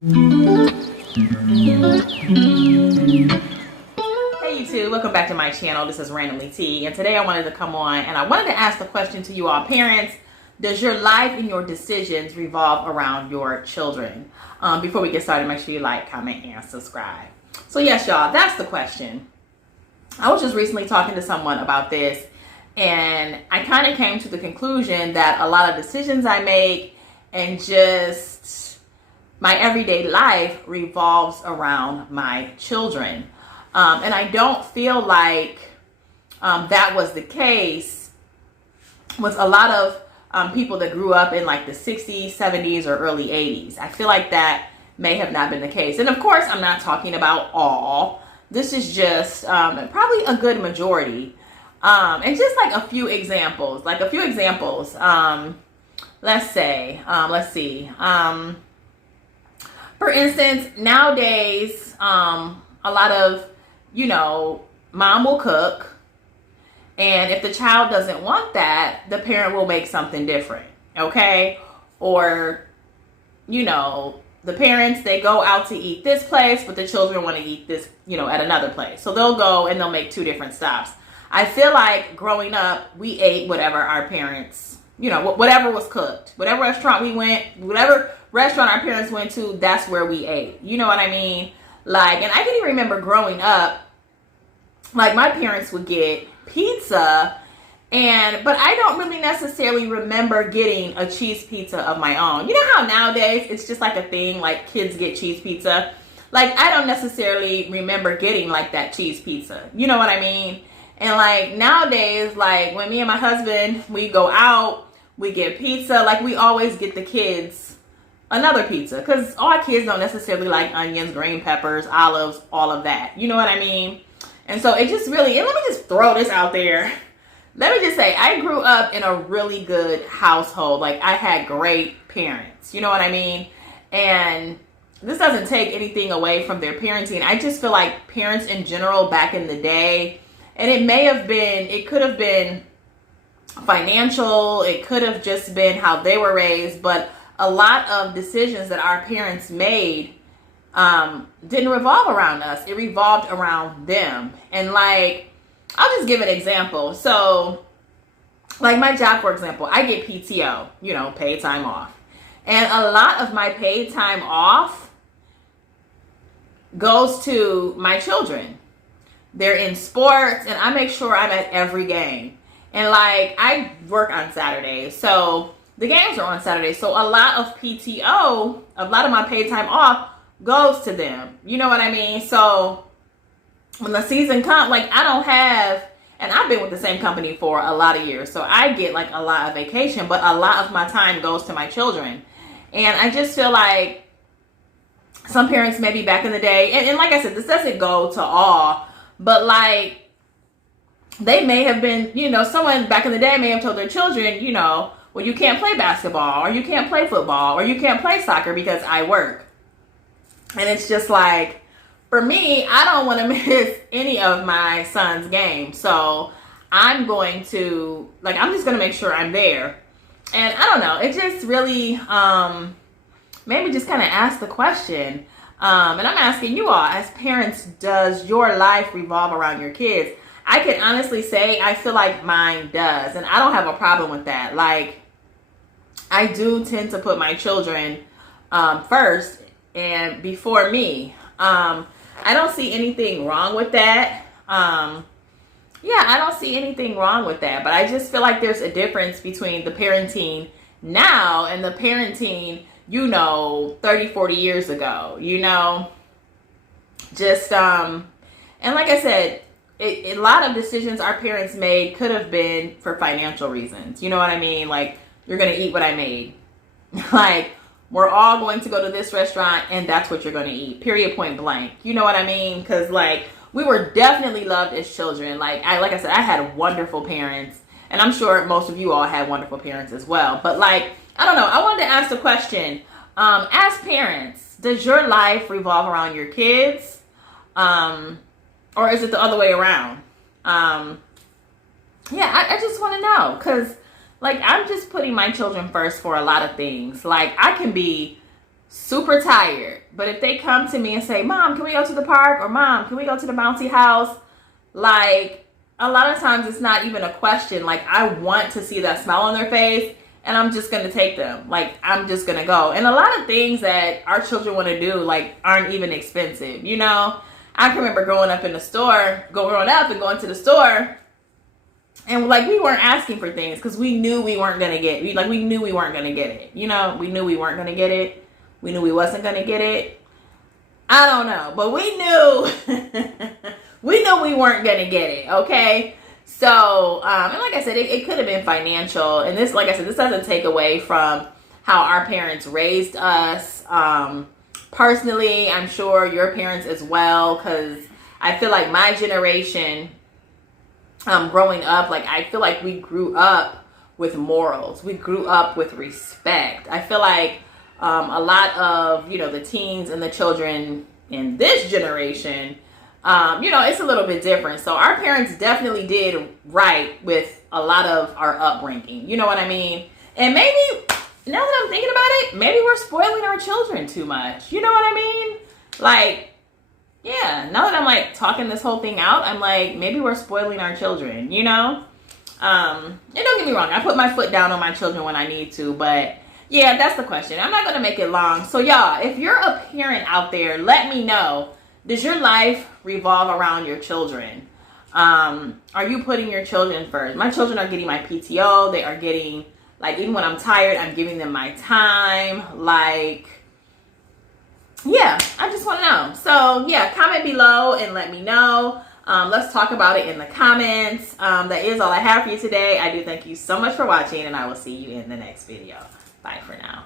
Hey YouTube, welcome back to my channel. This is Randomly T, and today I wanted to come on and I wanted to ask the question to you all parents: does your life and your decisions revolve around your children? Before we get started, make sure you like, comment, and subscribe. So yes, y'all, that's the question. I was just recently talking to someone about this, and I kind of came to the conclusion that a lot of decisions I make and just my everyday life revolves around my children. And I don't feel like that was the case with a lot of people that grew up in like the 60s, 70s, or early 80s. I feel like that may have not been the case. And of course, I'm not talking about all. This is just probably a good majority. And just like a few examples, let's see. For instance, nowadays, a lot of, mom will cook, and if the child doesn't want that, the parent will make something different, okay? Or, the parents, they go out to eat this place, but the children want to eat this, at another place. So they'll go and they'll make two different stops. I feel like growing up, we ate whatever our parents, whatever was cooked, whatever restaurant we went, whatever restaurant our parents went to, that's where we ate. You know what I mean? Like, and I can even remember growing up, like my parents would get pizza, but I don't really necessarily remember getting a cheese pizza of my own. You know how nowadays it's just like a thing, like kids get cheese pizza? Like, I don't necessarily remember getting like that cheese pizza. You know what I mean? And like nowadays, like when me and my husband, we go out, we get pizza, like we always get the kids another pizza, because our kids don't necessarily like onions, green peppers, olives, all of that. You know what I mean? And so it just really, and let me just throw this out there. Let me just say, I grew up in a really good household. Like, I had great parents. You know what I mean? And this doesn't take anything away from their parenting. I just feel like parents in general back in the day, and it could have been financial, it could have just been how they were raised, but a lot of decisions that our parents made didn't revolve around us. It revolved around them. And like, I'll just give an example. So like my job, for example, I get PTO, paid time off. And a lot of my paid time off goes to my children. They're in sports, and I make sure I'm at every game. And like, I work on Saturdays, so the games are on Saturdays. So a lot of PTO, a lot of my paid time off goes to them. You know what I mean? So when the season comes, like I don't have, and I've been with the same company for a lot of years, so I get like a lot of vacation, but a lot of my time goes to my children. And I just feel like some parents maybe back in the day, and like I said, this doesn't go to all, but like they may have been, someone back in the day may have told their children, well, you can't play basketball, or you can't play football, or you can't play soccer because I work. And it's just like, for me, I don't want to miss any of my son's games. So I'm just going to make sure I'm there. And I don't know, it just really made me just kind of ask the question. And I'm asking you all, as parents, does your life revolve around your kids? I can honestly say I feel like mine does, and I don't have a problem with that. Like, I do tend to put my children first and before me. I don't see anything wrong with that. I don't see anything wrong with that, but I just feel like there's a difference between the parenting now and the parenting, 30, 40 years ago, just, and like I said, a lot of decisions our parents made could have been for financial reasons. You know what I mean? Like, you're going to eat what I made. Like, we're all going to go to this restaurant and that's what you're going to eat. Period, point blank. You know what I mean? Because like, we were definitely loved as children. Like I said, I had wonderful parents, and I'm sure most of you all had wonderful parents as well. But like, I don't know. I wanted to ask the question, as parents, does your life revolve around your kids? Or is it the other way around? I just want to know, because like, I'm just putting my children first for a lot of things. Like, I can be super tired. But if they come to me and say, Mom, can we go to the park? Or Mom, can we go to the bouncy house? Like, a lot of times it's not even a question. Like, I want to see that smile on their face, and I'm just going to take them. Like, I'm just going to go. And a lot of things that our children want to do, like, aren't even expensive, you know? I can remember growing up and going to the store, and like, we weren't asking for things because we knew we weren't going to get it. We knew we weren't going to get it. You know, we knew we weren't going to get it. We knew we wasn't going to get it. I don't know, but we knew we knew we weren't going to get it, okay? So, and like I said, it could have been financial. And this, like I said, this doesn't take away from how our parents raised us. Personally, I'm sure your parents as well, because I feel like my generation, growing up, like, I feel like we grew up with morals. We grew up with respect. I feel like a lot of, you know, the teens and the children in this generation, you know, it's a little bit different. So our parents definitely did right with a lot of our upbringing. You know what I mean? And maybe, now that I'm thinking about it, maybe we're spoiling our children too much. You know what I mean? Like, yeah, now that I'm like talking this whole thing out, I'm like, maybe we're spoiling our children, you know? And don't get me wrong, I put my foot down on my children when I need to, but yeah, that's the question. I'm not going to make it long. So y'all, if you're a parent out there, let me know. Does your life revolve around your children? Are you putting your children first? My children are getting my PTO. They are getting, like, even when I'm tired, I'm giving them my time. Like, yeah, I just want to know. So yeah, comment below and let me know. Let's talk about it in the comments. That is all I have for you today. I do thank you so much for watching, and I will see you in the next video. Bye for now.